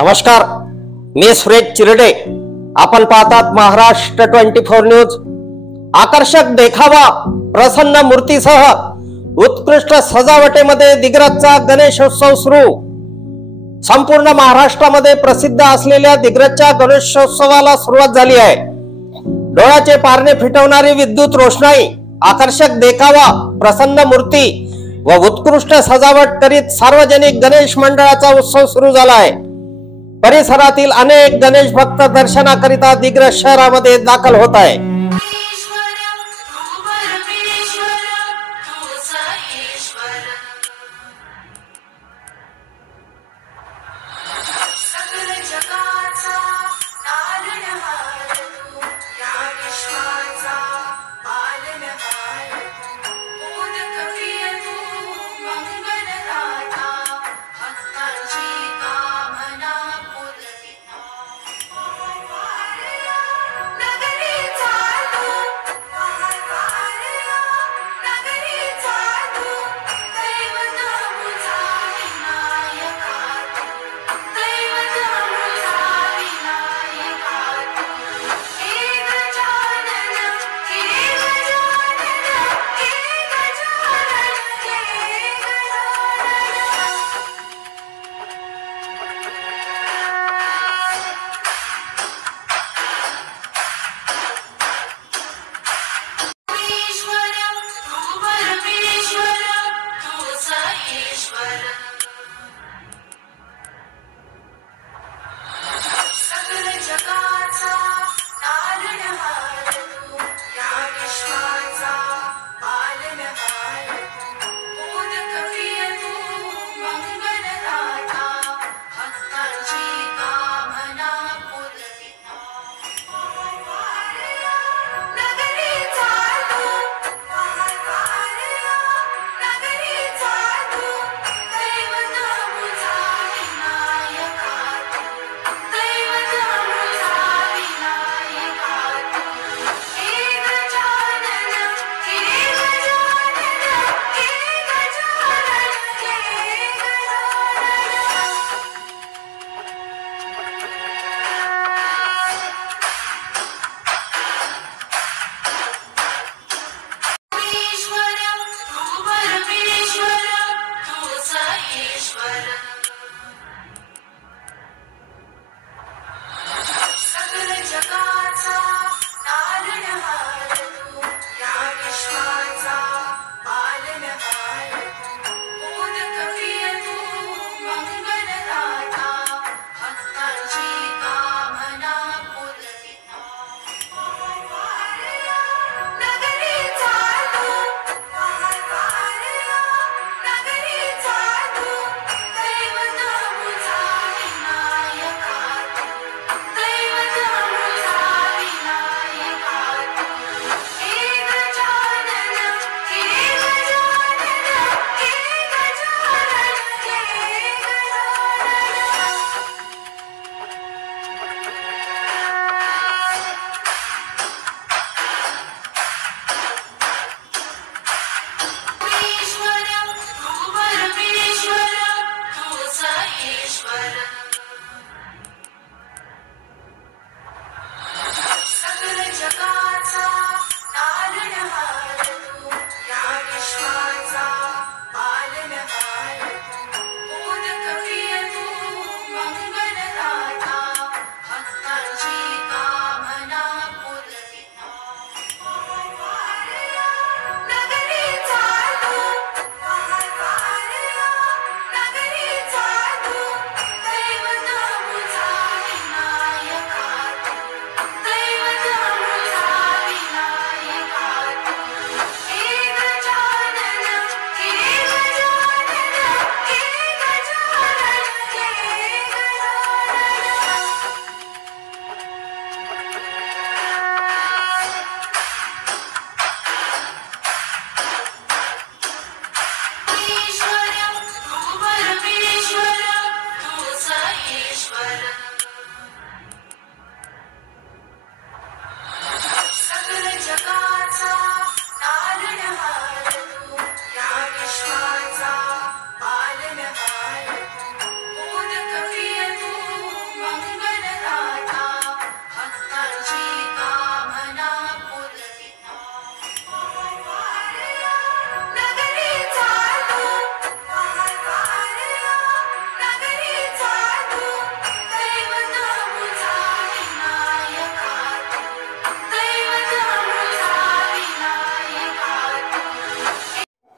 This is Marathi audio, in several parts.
नमस्कार, मी सुरेश चिरडे. आपण पाहतात महाराष्ट्र 24 न्यूज. आकर्षक देखावा, प्रसन्न मूर्तीसह उत्कृष्ट सजावटीमध्ये दिग्रजचा गणेशोत्सव सुरू. संपूर्ण महाराष्ट्रामध्ये प्रसिद्ध असलेल्या दिग्रजच्या गणेशोत्सवाला सुरुवात झाली आहे. डोळ्याचे पारणे फिटवणारी विद्युत रोषणाई, आकर्षक देखावा, प्रसन्न मूर्ती व उत्कृष्ट सजावट करीत सार्वजनिक गणेश मंडळाचा उत्सव सुरू झाला आहे. परिसरातील अनेक गणेश भक्त दर्शनाकरिता दिग्रज शहरामध्ये दाखल होत आहे.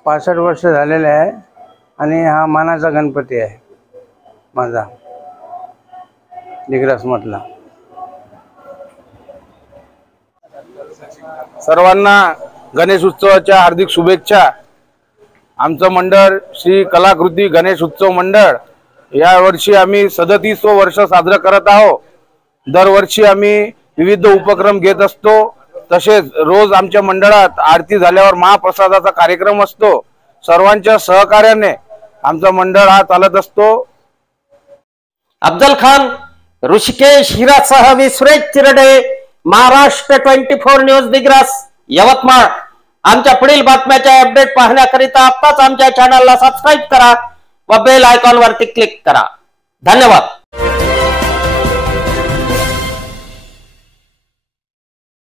65 वर्ष झालेले आहे आणि हा मानाचा गणपती आहे माझा दिग्रस मधला। सर्वांना गणेश उत्सवाच्या हार्दिक शुभेच्छा। आमचं मंडळ श्री कलाकृती गणेश उत्सव मंडळ या वर्षी आम्ही 37वे वर्ष साजरं करत आहोत। दरवर्षी आम्ही विविध उपक्रम घेत असतो। तसेच रोज आमच्या मंडळात आरती झाल्यावर महाप्रसादाचा कार्यक्रम असतो। सर्वांच्या सहकार्याने आमचा मंडळ हा चालत असतो। अफजल खान, ऋषिकेश हिरासह विश्वेश चिरडे, महाराष्ट्र 24 न्यूज दिग्रस, यवतमाळ। आमच्या पुढील बातम्याचे अपडेट पाहण्याकरिता आताच आमच्या चॅनलला सबस्क्राईब करा व बेल आयकॉन वरती क्लिक करा। धन्यवाद।